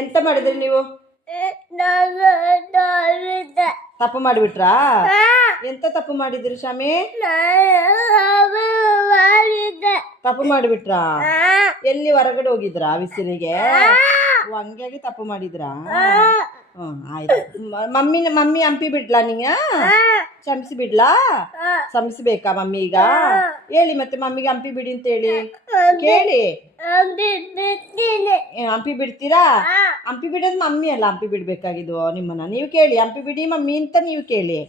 ಎಂತ ಮಾಡಿದ್ರಿ ನೀವು? ತಪ್ಪು ಮಾಡಿಬಿಟ್ರಾ? ಎಂತ ತಪ್ಪು ಮಾಡಿದ್ರಿ ಶಾಮಿ? ತಪ್ಪು ಮಾಡಿಬಿಟ್ರಾ? ಎಲ್ಲಿ ಹೊರಗಡೆ ಹೋಗಿದ್ರಾ ಬಿಸಿಲಿಗೆ? ಹಂಗಾಗಿ ತಪ್ಪು ಮಾಡಿದ್ರಾ? ಆಯ್ತು. ಮಮ್ಮಿ ಹಂಪಿ ಬಿಡ್ಲಾ ನೀಗ? ಕ್ಷಮಿಸಿ ಬಿಡ್ಲಾ? ಕ್ಷಮಿಸ್ಬೇಕಾ ಮಮ್ಮಿ ಈಗ? ಹೇಳಿ ಮತ್ತೆ ಮಮ್ಮಿಗೆ ಹಂಪಿ ಬಿಡಿ ಅಂತ ಹೇಳಿ ಕೇಳಿ. ಹಂಪಿ ಬಿಡ್ತೀರಾ? ಹಂಪಿ ಬಿಡೋದು ಮಮ್ಮಿ ಅಲ್ಲ ಹಂಪಿ ಬಿಡ್ಬೇಕಾಗಿದ್ದು ನಿಮ್ಮನ್ನ. ನೀವು ಕೇಳಿ ಹಂಪಿ ಬಿಡಿ ಮಮ್ಮಿ ಅಂತ ನೀವು ಕೇಳಿ.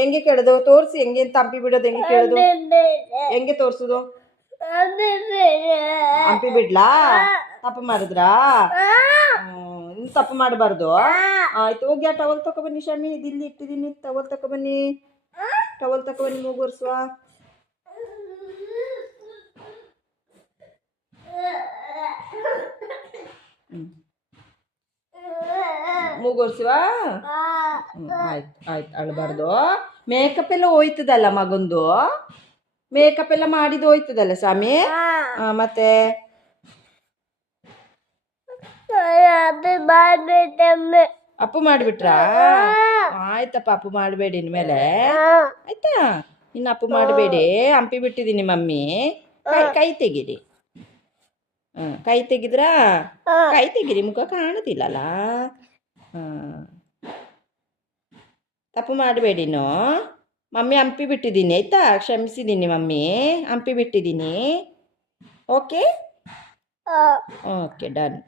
ಹೆಂಗೆ ಕೇಳೋದು? ತೋರಿಸಿ ಹೆಂಗೆ ಅಂತ ಹಂಪಿ ಬಿಡೋದು ಹೆಂಗೆ ಕೇಳೋದು? ಹೆಂಗೆ ತೋರ್ಸುದು? ಹಂಪಿ ಬಿಡ್ಲಾ? ತಪ್ಪು ಮಾಡಿದ್ರಾ? ಇನ್ನು ತಪ್ಪು ಮಾಡಬಾರ್ದು. ಆಯ್ತು ಹೋಗಿ ಆ ಟವಲ್ ತಗೊಬನ್ನಿ ಶಾಮಿ. ಇಲ್ಲಿ ಇಟ್ಟಿದ್ದೀನಿ ಟವಲ್ ತಗೊಬನ್ನಿ. ಟವಲ್ ತಗೊಬನ್ನಿ ಮೂಗುರ್ಸುವ. ಮೂಗುರ್ಸುವ. ಆಯ್ತು ಆಯ್ತು ಅಳಬಾರ್ದು. ಮೇಕಪ್ ಎಲ್ಲ ಹೋಯ್ತದಲ್ಲ ಮಗಂದು. ಮೇಕಪ್ ಎಲ್ಲ ಮಾಡಿದ್ದು ಹೋಯ್ತದಲ್ಲ ಸ್ವಾಮಿ. ಮತ್ತೆ ಅಪ್ಪು ಮಾಡಿಬಿಟ್ರಾ? ಆಯ್ತಪ್ಪ ಅಪ್ಪು ಮಾಡಬೇಡಿ ಇನ್ಮೇಲೆ ಆಯ್ತಾ. ಇನ್ನು ಅಪ್ಪು ಮಾಡಬೇಡಿ. ಹಂಪಿ ಬಿಟ್ಟಿದ್ದೀನಿ ಮಮ್ಮಿ. ಕೈ ತೆಗೀರಿ. ಕೈ ತೆಗಿದ್ರಾ? ಕೈ ತೆಗೀರಿ, ಮುಖ ಕಾಣುತ್ತಿಲ್ಲಲ್ಲ. ತಪ್ಪು ಮಾಡಬೇಡಿನೋ. ಮಮ್ಮಿ ಹಂಪಿ ಬಿಟ್ಟಿದ್ದೀನಿ ಆಯ್ತಾ. ಕ್ಷಮಿಸಿದ್ದೀನಿ ಮಮ್ಮಿ. ಹಂಪಿ ಬಿಟ್ಟಿದ್ದೀನಿ. Okay okay done.